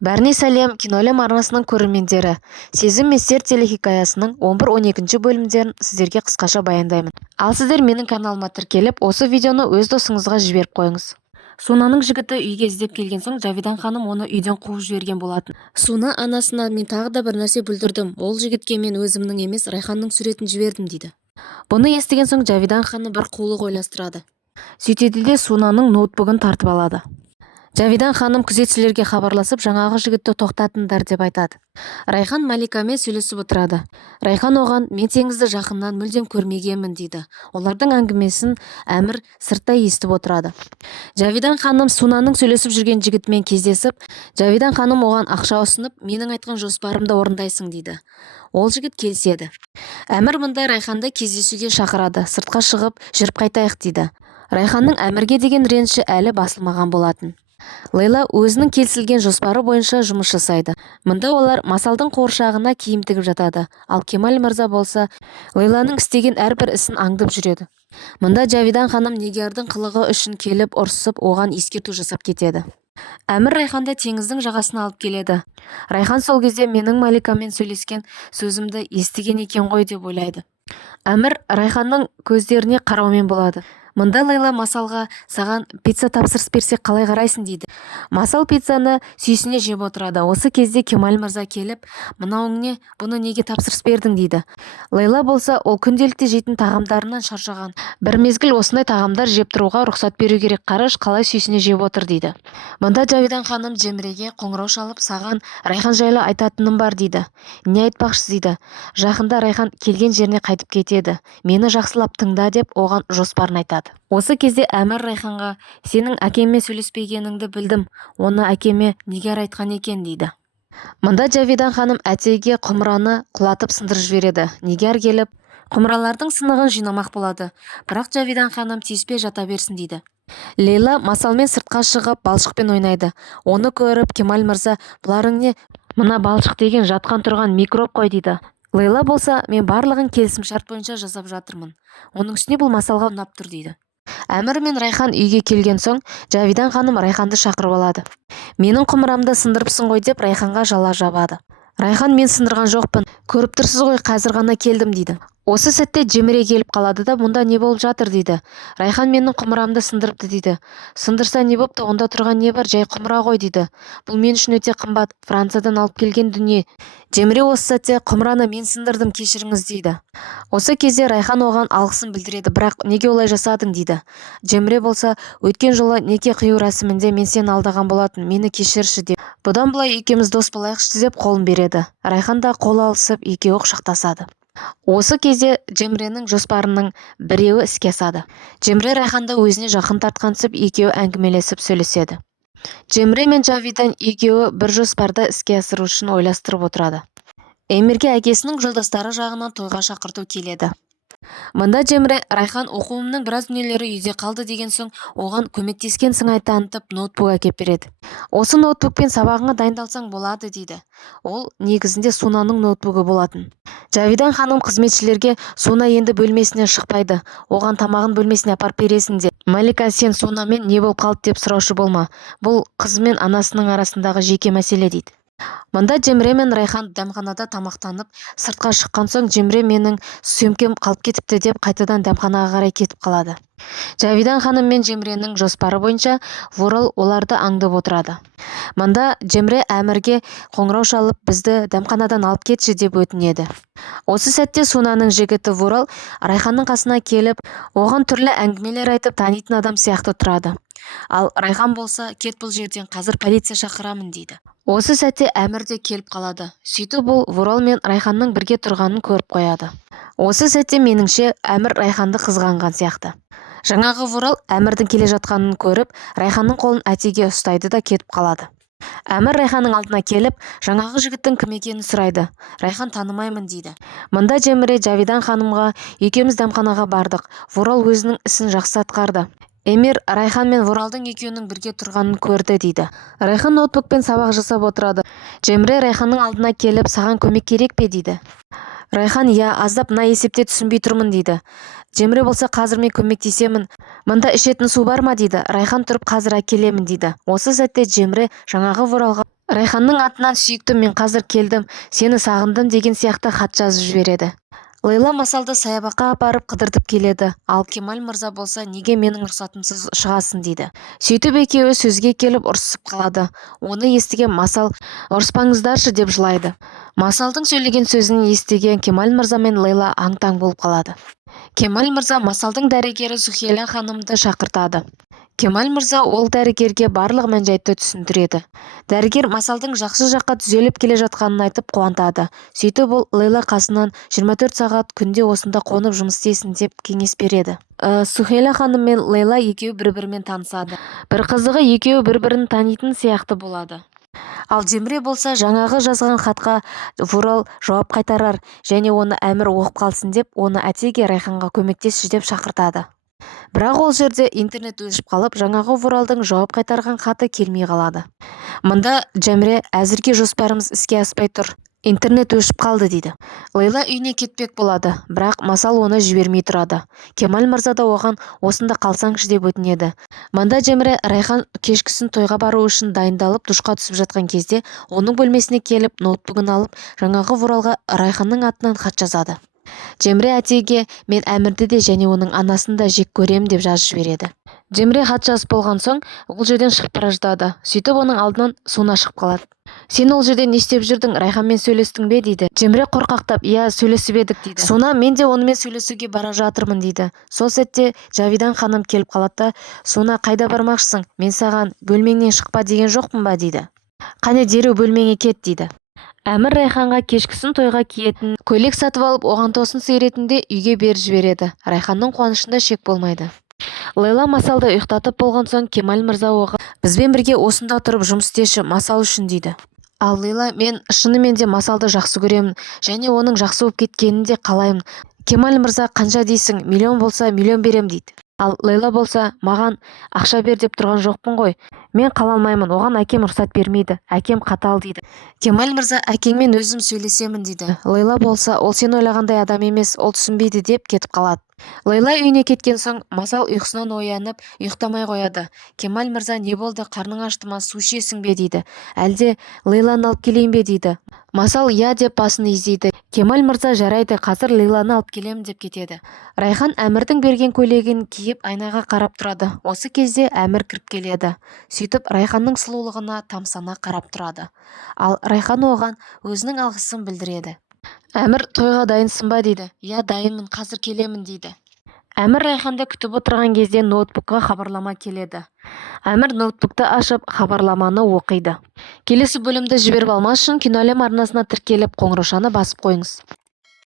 Бәріне сәлем кинолем арнасының көрермендері. Сезім мен сер телехикаясының 11-12 бөлімдерін сіздерге қысқаша баяндаймын. Ал сіздер менің каналыма тіркеліп, осы видеоны өз досыңызға жіберіп қойыңыз. Сунаның жігіті үйге іздеп келген соң, Жавидан ханым оны үйден қуып жіберген болатын. Суна анасына мен тағы да бір нәрсе бүлдірдім. Ол жігітке мен өзімнің емес, Райханның суретін жібердім дейді. Бұны естіген соң Жавидан ханым бір қулық ойластырады. Сөйтеді де Сунаның ноутбугын тартып алады. Жавидан ханым күзетшілерге хабарласып, жаңағы жігітті тоқтатыңдар деп айтады. Райхан Маликамен сөйлесіп отырады. Райхан оған, мен теңізді жақыннан мүлдем көрмегенмін дейді. Олардың әңгімесін Әмір сырттай естіп отырады. Жавидан ханым Сунаның сөйлесіп жүрген жігітімен кездесіп, Жавидан ханым оған ақша ұсынып, менің айтқан жоспарымды орындайсың дейді. Ол жігіт келіседі. Әмір мұнда Райханды кездесуге шақырады. Сыртқа шығып, жүріп қайтайық дейді. Райханның Әмірге деген реніші әлі басылмаған болатын. Лейла өзінің келісілген жоспары бойынша жұмыс жасайды. Мұнда олар масалдың қуыршағына киім тігіп жатады. Ал Кемал мырза болса, Лейланың істеген әрбір ісін аңдып жүреді. Мұнда Жавидан ханым Нигярдың қылығы үшін келіп ұрсып, оған ескерту жасап кетеді. Әмір Райханды теңіздің жағасына алып келеді. Райхан сол кезде менің Маликамен сөйлескен сөзімді естіген екен ғой деп ойлайды. Әмір Райханның көздеріне қараумен болады. Мұнда Лейла масалға, саған пицца тапсырыс берсек қалай қарайсың дейді. Масал пиццаны сүйсіне жеп отырады. Осы кезде Кемал мырза келіп, мынауың не, бұны неге тапсырыс бердің дейді. Лейла болса, ол күнделікті жейтін тағамдарынан шаршаған. Бір мезгіл осындай тағамдар жеп тұруға рұқсат беру керек, қараш қалай сүйсіне жеп отыр дейді. Мұнда Жавидан ханым Жемреге қоңырау шалып, саған Райхан жайлы айтатыным бар дейді. Не айтпақшысыз дейді. Жақында Райхан келген жеріне қайтып кетеді. Мені жақсылап тыңда деп оған жоспарын айтады. Осы кезде Әмір Райханға, сенің әкеме сөйлеспегеніңді білдім, оны әкеме Нигар айтқан екен дейді. Мұнда Жавидан ханым әтейге құмыраны құлатып сындырып жібереді. Нигар келіп, құмыралардың сынығын жинамақ болады. Бірақ Жавидан ханым тиіспей жата берсін дейді. Лейла масалмен сыртқа шығып балшықпен ойнайды. Оны көріп Кемал мырза, бұларың не? Мына балшық деген жатқан тұрған микроб қой дейді. Лейла болса, мен барлығын келісімшарт бойынша жасап жатырмын. Оның үстіне бұл масалға ұнап тұр дейді. Әмір мен Райхан үйге келген соң, Жавидан ханым Райханды шақырып алады. Менің құмырамды сындырыпсың ғой деп Райханға жала жабады. Райхан, мен сындырған жоқпын, көріп тұрсыз ғой, қазір ғана келдім дейді. Осы сәтте Жемре келіп қалады да, мұнда не болып жатыр дейді. Райхан менің құмырамды сындырыпты дейді. Сындырса не бопты, онда тұрған не бар, жай құмыра ғой дейді. Бұл мен үшін өте қымбат, Франциядан алып келген дүние. Жемре осы сәтте, құмыраны мен сындырдым, кешіріңіз дейді. Осы кезде Райхан оған алғысын білдіреді, бірақ неге олай жасадың дейді. Жемре болса, өткен жолы неке қию рәсімінде мен сені алдаған болатын, мені кешірші деп. Бұдан былай екеуміз дос болайықшы деп қолын береді. Райхан да қол алысып екеуі құшақтасады. Осы кезде Жемренің жоспарының біреуі іске асады. Жемре Райханды өзіне жақын тартқансып, екеуі әңгімелесіп сөйлеседі. Жемре мен Жавидан екеуі бір жоспарды іске асыру үшін ойластырып отырады. Эмирге әкесінің жолдастары жағынан тойға шақырту келеді. Мұнда Жемре, Райхан оқуымның біраз дүниелері үйде қалды деген соң, оған көмектескен сыңай танытып ноутбук әкеп береді. Осы ноутбукпен сабағыңа дайындалсаң болады дейді. Ол негізінде Сунаның ноутбугі болатын. Жавидан ханым қызметшілерге, Суна енді бөлмесінен шықпайды, оған тамағын бөлмесіне апарып бересің де. Малика, сен Сунамен не болып қалды деп сұраушы болма. Бұл қыз мен анасының арасындағы жеке мәселе дейді. Мұнда Жемре мен Райхан дәмханада тамақтанып, сыртқа шыққан соң, Жемре менің сөмкем қалып кетіпті деп қайтадан дәмханаға қарай кетіп қалады. Жавидан ханым мен Жемренің жоспары бойынша Вурал оларды аңдып отырады. Мұнда Жемре Әмірге қоңырау шалып, бізді дәмханадан алып кетші деп өтінеді. Осы сәтте Сунаның жігіті Вурал Райханның қасына келіп, оған түрлі әңгімелер айтып, танитын адам сияқты тұрады. Ал Райхан болса, кет бұл жерден, қазір полиция шақырамын дейді. Осы сәтте Әмір де келіп қалады. Сөйтіп бұл Вурал мен Райханның бірге тұрғанын көріп қояды. Осы сәтте меніңше Әмір Райханды қызғанған сияқты. Жаңағы Вурал Әмірдің келе жатқанын көріп, Райханның қолын әтеге ұстайды да кетіп қалады. Әмір Райханның алдына келіп, жаңағы жігіттің кім екенін сұрайды. Райхан танымаймын дейді. Мұнда Жемре Жавидан ханымға, екеуміз дәмханаға бардық. Вурал өзінің ісін жақсы атқарды. Эмир Райхан мен Вуралдың екеуінің бірге тұрғанын көрді дейді. Райхан ноутбукпен сабақ жасап отырады. Жемре Райханның алдына келіп, саған көмек керек пе дейді. Райхан, я аздап мына есепте түсінбей тұрмын дейді. Жемре болса, қазір мен көмектесемін. Мұнда ішетін су бар ма дейді. Райхан тұрып, қазір әкелемін дейді. Осы сәтте Жемре жаңағы Вуралға, Райханның атынан сүйіктім, мен қазір келдім, сені сағындым деген сияқты хат жазып жібереді. Лейла масалды саябаққа апарып қыдыртып келеді, ал Кемаль мырза болса неге менің рұқсатымсыз шығасың дейді. Сөйтіп екеуі сөзге келіп ұрсысып қалады. Оны естіген масал ұрыспаңыздаршы деп жылайды. Масалдың сөйлеген сөзін естіген Кемаль мырза мен Лейла аң-таң болып қалады. Кемаль мырза масалдың дәрігері Сухейла ханымды шақыртады. Кемаль мырза ол дәрігерге барлық мән-жайды түсіндіреді. Дәрігер масалдың жақсы жаққа түзеліп келе жатқанын айтып қуантады. Сөйтіп ол Лейла қасынан 24 сағат күнде осында қонып жұмыс істесін деп кеңес береді. Сухейла ханым мен Лейла екеуі бір-бірімен танысады. Бір қызығы, екеуі бір-бірін танитын сияқты болады. Ал Джемре болса жаңағы жазған хатқа Вурал жауап қайтарар және оны әмір оқып қалсын деп, оны әтеге Райханға көмектесші деп шақыртады. Бірақ ол жерде интернет өшіп қалып, жаңағы Вуралдың жауап қайтарған хаты келмей қалады. Мұнда Джемре әзірге жоспарымыз іске аспай тұр. Интернет өшіп қалды дейді. Лейла үйіне кетпек болады, бірақ масал оны жібермей тұрады. Кемаль мырза да оған осында қалсаңшы деп өтінеді. Мұнда Джемре Райхан кешкісін тойға бару үшін дайындалып душқа түсіп жатқан кезде оның бөлмесіне келіп ноутбугын алып жаңағы Вуралға Райханның атынан хат жазады. Джемре әтеге мен әмірді де және оның анасын да жек көрем деп жазып жібереді. Джемре хат жазып болған соң ол жерден шығып бара жатады. Сөйтіп оның алдынан Суна шығып қалады. Сен ол жерде не істеп жүрдің, Райханмен сөйлестің бе дейді. Джемре қорқақтап, иә, сөйлесіп едік дейді. Суна, мен де онымен сөйлесуге бара жатырмын дейді. Сол сәтте Джавидан ханым келіп қалады. Суна, қайда бармақшысың? Мен саған бөлмеңнен шықпа деген жоқпын ба дейді. Қане дереу бөлмеңе кет дейді. Әмір Райханға кешкісін тойға киетін көйлек сатып алып, оған тосын сый ретінде үйге беріп жібереді. Райханның қуанышында шек болмайды. Лейла масалды ұйықтатып болған соң Кемаль мырза оған бізбен бірге осында тұрып жұмыс істеші, масал үшін дейді. Ал Лейла, мен шынымен де масалды жақсы көремін және оның жақсы болып кеткенін де қалаймын. Кемаль мырза, қанша дейсің? Миллион болса миллион берем дейді. Ал Лейла болса, маған ақша бер деп тұрған жоқпын ғой. Мен қала алмаймын, оған әкем рұқсат бермейді. Әкем қатал дейді. Кемаль мырза, әкеңмен өзім сөйлесемін дейді. Лейла болса, ол сен ойлағандай адам емес, ол түсінбейді деп кетіп қалады. Лейла үйіне кеткен соң масал ұйқысынан оянып, ұйықтамай қояды. Кемаль мырза, не болды, қарның ашты ма, су ішесің бе дейді. Әлде Лейланы алып келейін бе дейді. Масал я деп басын изейді. Кемаль мырза, жарайды, қазір Лейланы алып келемін деп кетеді. Райхан әмірдің берген көйлегін киіп айнаға қарап тұрады. Осы кезде әмір кіріп келеді. Сөйтіп Райханның сұлулығына тамсана қарап тұрады. Ал Райхан оған өзінің алғысын білдіреді. Әмір, тойға дайынсың ба дейді. Я, дайынмын, қазір келемін дейді. Әмір Райханды күтіп отырған кезде ноутбукқа хабарлама келеді. Әмір ноутбукты ашып, хабарламаны оқиды. Келесі бөлімді жіберіп алмас үшін Киноәлем арнасына тіркеліп, қоңыраушаны басып қойыңыз.